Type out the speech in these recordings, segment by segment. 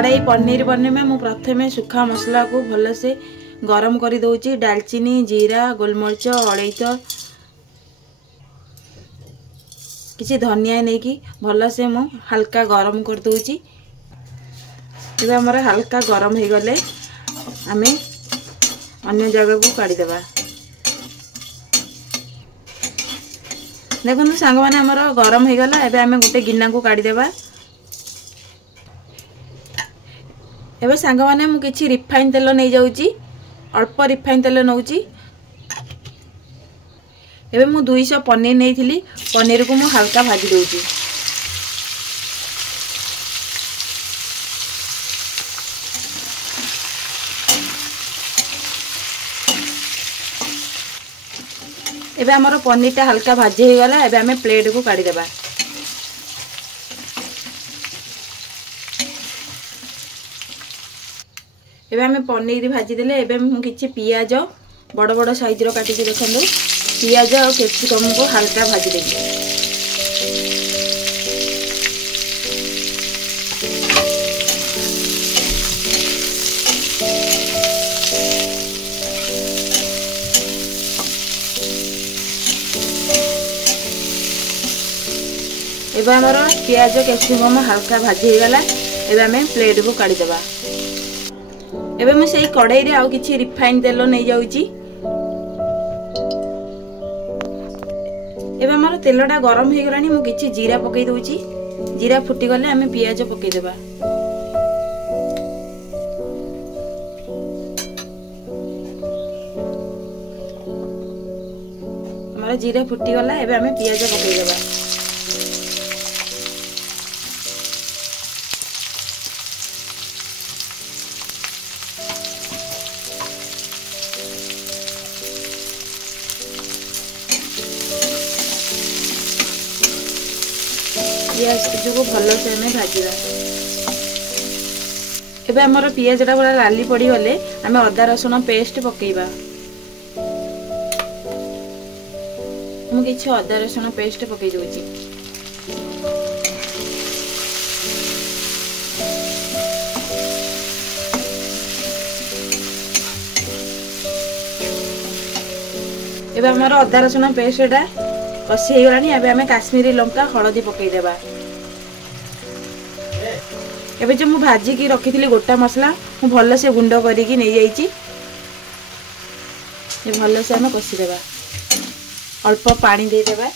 कड़ाई पनीर बनेमा मु प्रथमे सुखा मसला को भल से गरम कर दउची। दालचीनी जीरा गोलमरीच अलैच किसी धनिया नहीं कि भल से मु हल्का गरम कर दउची। इबे हमर हल्का गरम हो गले आमे अन्य जगह को काढ़ी देबा। देखो सांग माने हमर गरम हो गला। एबे आमे गोटे गिन्ना को काढ़ी देबा। एबे सांग माने मु किछि रिफाइन तेल नै जाउची। अल्प रिफाइन तेल नउची। एबे मु 200 पनीर नैथिली। पनीर को मु हल्का भाजी दउची। एबे हमर पनीर ता हल्का भाजी हो गला। एबे हमें प्लेट को काढ़ी देबा। एबे हमें पनीर भाजी देले। एबे मु किछि पियाज बड़ बड़ साइज रो काटी के रखंदो। पियाज और कैप्सिकम को हल्का भाजी देबी। एबे हमर पियाज कैप्सिकम हल्का भाजी हो गला। एबे हमें प्लेट को काढ़ी देबा। एबे मैं सही कढ़ाई रे आउ किछि रिफाइन तेल नै जाउची। एबे हमर तेलटा गरम हो गलानी। मु किछि जीरा पकई दउची। जीरा फुटी गले हमें पियाज पकई देबा। हमर जीरा फुटी गला। एबे हमें पियाज पकई देबा। पियाज को भल से हमें भाजीबा। एबे हमर पियाजटा पूरा लाली पड़ी गले हमें अदा रसुण पेस्ट पकेइबा। मु किछि अदा रसुण पेस्ट पकई दउची। एबे हमर अदा रसुण पेस्टटा कसी हो गलानी। एबे हमें काश्मीरी लंका हळदी पकई देबा। एबे जो मु भाजी की रखी थी गोटा मसला मु भल से गुंड करिकी नै जाईची। ये भल से हमें कसी देबा। अल्प पानी दे देबा।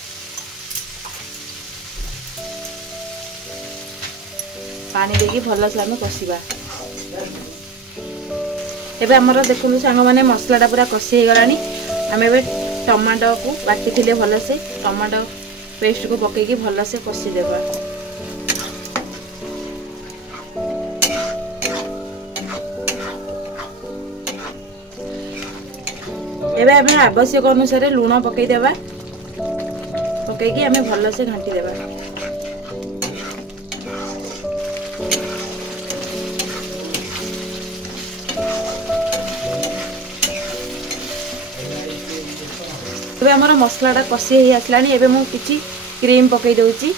पानी देकी भल से हमें कसीबा। एबे हमर देखुनु सांग माने मसलाटा पूरा कसी हो गलानी। हमें एबे टमाटो को बाटी थिले भल से टमाटो पेस्ट को पकेकी भल से कसी देबा। एबे हमें आवश्यक अनुसार लूण पकई देबा। पकईकी हमें भल से घांटी देबा। एबे हमर मसलाटा कसी हो आसलानी। एबे मु किछि क्रीम पकई दउची।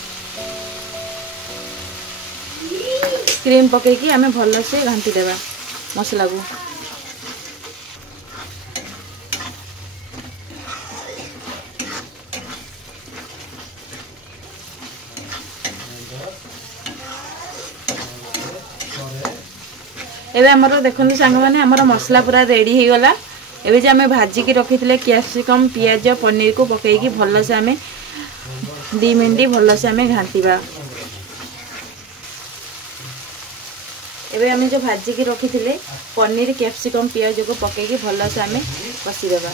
क्रीम पकईकी हमें भल से घांटी देबा मसला को। एबे हमर देखंतु सांग माने हमर मसला पूरा रेडी हो गला। एबे जे हमें भाजी की रखी थिले कैप्सिकम पियाज पनीर को पकेकी भल से हमें 2 मिनट भल से हमें घांटीबा। एबे हमें जो भाजी की रखी थिले पनीर कैप्सिकम पियाज को पकेकी भल से हमें कसी देबा।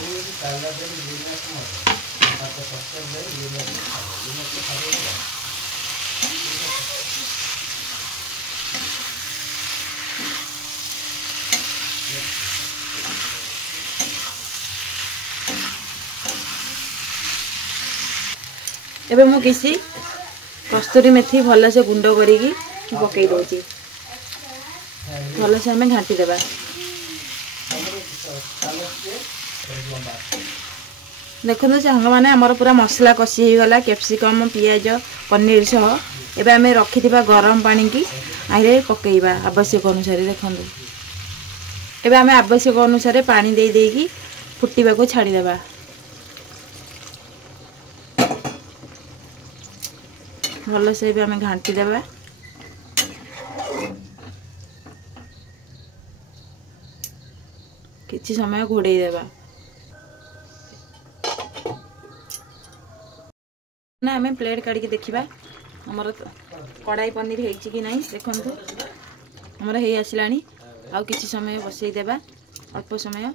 एबे मु किसी कस्तूरी मेथी भल से गुंड करिकी पकई दउची। भल से हमें घाटी देबा। देखो सांग मैंने आमर पूरा मसला कषि हो गला कैप्सिकम पियाज पनीर सह। एबे आमे रखी गरम पानी की आइले पकेइबा आवश्यक अनुसार देखंतु एबे आमे आवश्यक अनुसार पानी दे देकी फुटीबा को छाड़ी देबा भल से भी आमे घांटी देबा किछि समय घोड़े देबा ना आमे प्लेट काढी के देखिबा हमर कड़ाई पनीर हेछि कि नहीं देखंतु हमर हे आसिलानी आउ किछि समय बसई देबा अल्प समय